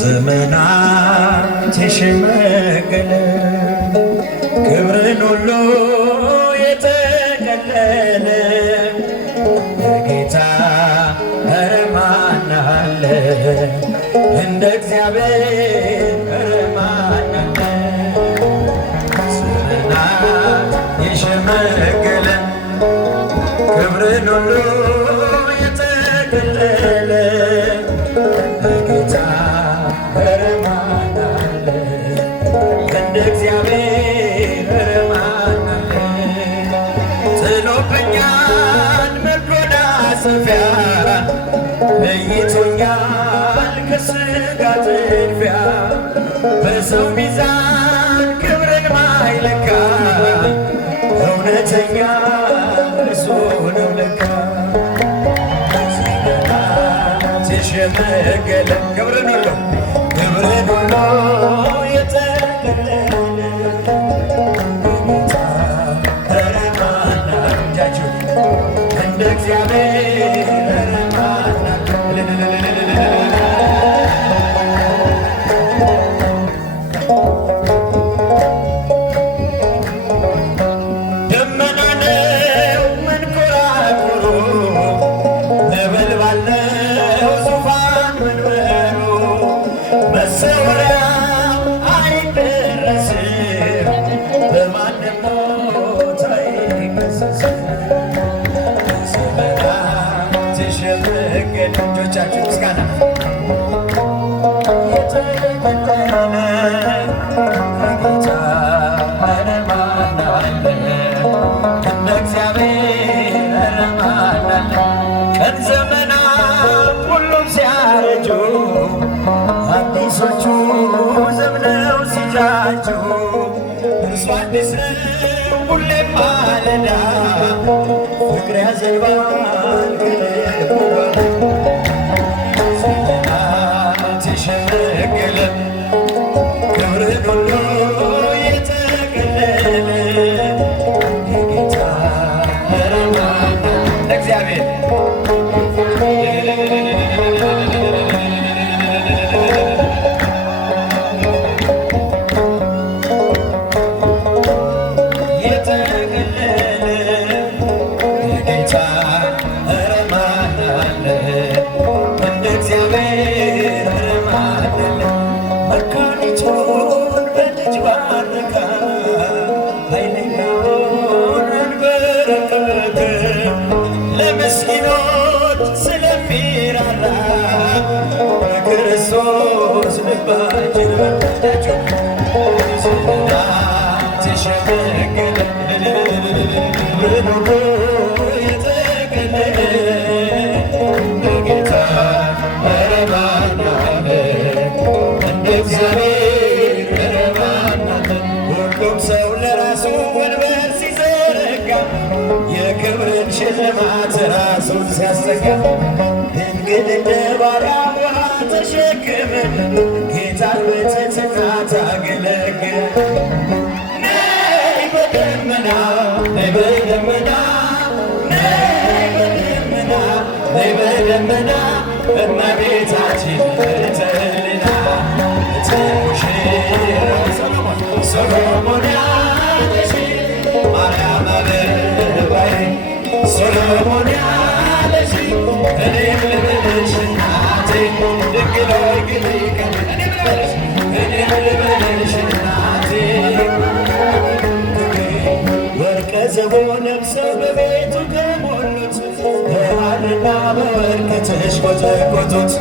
ዘመናት የሸመገለ ክብርን ሁሉ የተቀለለ ጌታ ኧረ ማን አለ እንደ እግዚአብሔር ኧረ ማን አለ ዘመናት የሸመገለ ክብርን ሁሉ የተቀለለ ጌታ ኧረ ማን አለ እንደ እግዚአብሔር ኧረ ማን አለ ጥሎብኛል መጎናጸፊያ ለይቶኛል ከሥጋ ጥድፊያ በሰው ሚዛን ክብርን ማይለካ እውነተኛ እርሱ ነው ለካ የሸመገለ ክብርን ሁሉ የተቀለለ ጌታ ኧረ ማን አለ እጃችሁ እንደ እግዚአብሔር ኧረ ማን አለ ደመና ነው መንኮራኩሩ ነበልባል ነው ዙፋን መንበሩ መሰወሪያው አይደረስም በማንም ሞት አይከሰስም ዘመናት የሸመገለ እጆቻችሁ ምስጋና የተቀለለ ጌታ ኧረ ማን አለ እንደ እግዚአብሔር ኧረ ማን አለ ቀን ዘመናት ሁሉም ሲያረጁ አዲሶቹ ዘምነው ሲጃጁ እርሱ አዲስ ነው ሁሌም ማለዳ ፍቅር ያዘንባል ዘመናት የሸመገለ ክብርን ሁሉ የተቀለለ ጌታ ኧረ ማን አለ እግዚአብሔር መካኒቱን በልጅ ባረካ ኃይለኛውን አንበረከከ ለምስኪኖች ስለሚራራ በክርስቶስ ልባችን በረታቸው ዘመናት የሸመገለ ክብርን ሁሉ የተቀለለ ጌታ ኧረ ማን አለ እንደ እግዚአብሔር ኧረ ማን አለ ሁሉም ሰው ለራሱ ወንበር ሲዘረጋ የክብርን ሽልማት ራሱን ሲያሰጋ ድንግል እንደ ባሪያዋ ተሸክመ ጌታን በትሕትና ታገለግል ነይ በደመና ነይ በደመና ነይ በደመና ነይ በደመና እመቤታችን ተልና ሙሽራው ሰሎሞን ያለሽ ማርያም አበባዬ ሰሎሞን ያለሽ እኔም ልበልሽ እናቴ ድንግል ሆይ ግቢ እኔም ልበልሽ እናቴ ወርቀ ዘቦ ለብሰው በቤቱ ከሞሉት በሐርና በወርቅ ተሽቆጠቆጡት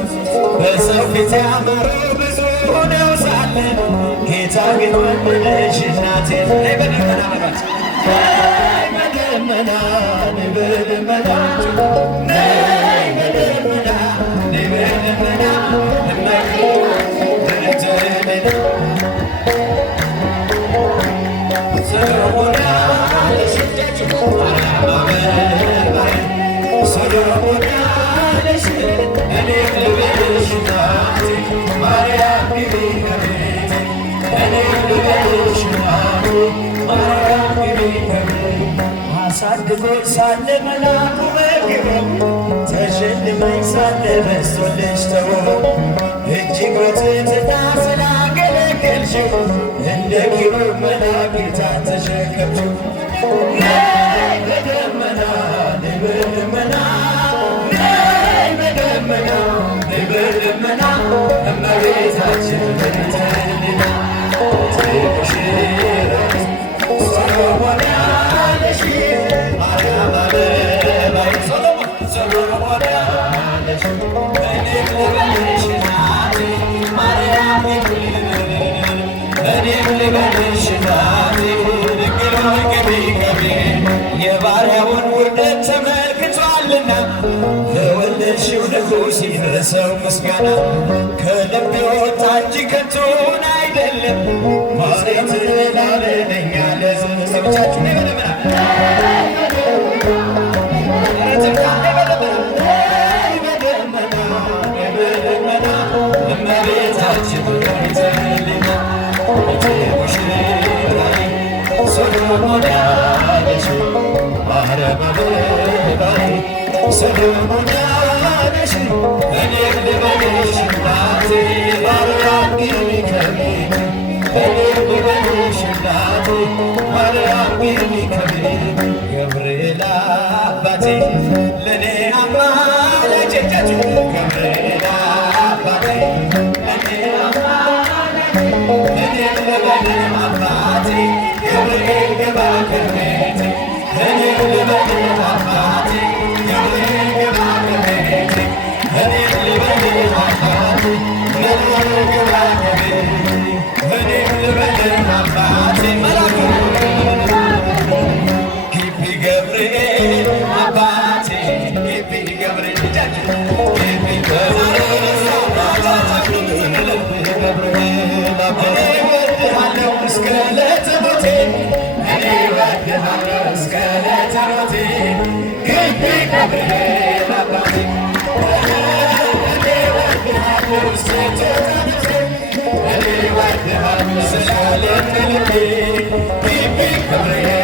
በሰው ፊት ያማሩ ብዙ ሆነው ሳለ ጌታ ግን ወደደሽ እናቴ ነይ በደመና በሏት ነይ በደመና ነይ በደመና ነይ በደመና ነይ በደመና ሰሎሞን ያለሽ ሰሎሞን ያለሽ እኔም ልበልሽ እናቴ ማርያም ግቢ ከቤቴ እኔም ልበልሽ እናቴ ማርያም ግቢ ከቤቴ አሳድጎኝ ሳለ መላኩ መግቦ ተሸልመኝ ሳለ በስቶልሽ ተወው እጅግ ከብቱ ነይ በደመና ነይ በደመና ነይ በደመና ነይ በደመና እመቤታችን በተልና ተይሽረት ሰሎሞን ያለሽ ማርያም አበባይ ሰሎሞን ያለሽ እኔም ልበልሽ እናቴ ማርያም እኔም ልበልሽ እናቴ ድንግል ሆይ ግቢ ግቢ የባሪያውን ውርደት ተመልክቷልና ለወለድሽው ንጉሥ ይድረሰው ምስጋና ከልብ የወጣ እንጂ ከንቱን አይደለም ማርያም ትላለለኛ ለዘመቻችሁ እመቤታችን ሰሎሞን ያለሽ ማርያም አበባይ ሰሎሞን ያለሽ እኔም ልበልሽ እናቴ ማርያም ግቢ ከቤቴ እኔም ልበልሽ እናቴ ማርያም ግቢ ከቤቴ ገብርኤል አባቴ ለእኔ አማላጄ ገብርኤል አባቴ ለእኔ አማላጄ እኔም ልበልሽ አባቴ ገብርኤል ግባ ከቤቴ እኔም ልበልሽ አባቴ ገብርኤል ግባ ከቤቴ እኔም ልበልሽ አባቴ ገብርኤል ግባ ከቤቴ እኔም ልበልሽ አባቴ መላኩ ግቢ ገብርኤል አባቴ ግቢ ገብርኤል ግቢ ገብርኤል እወድሃለሁ እስከ ዕለተ ሞቴ እኔ እወድሃለሁ እስከ ዕለተ ሞቴ ግቢ ገብርኤል አባቴ እኔ እወድሃለሁ እስከ ዕለተ ሞቴ እኔ እወድሃለሁ እስከ ዕለተ ሞቴ ግቢ ገብርኤል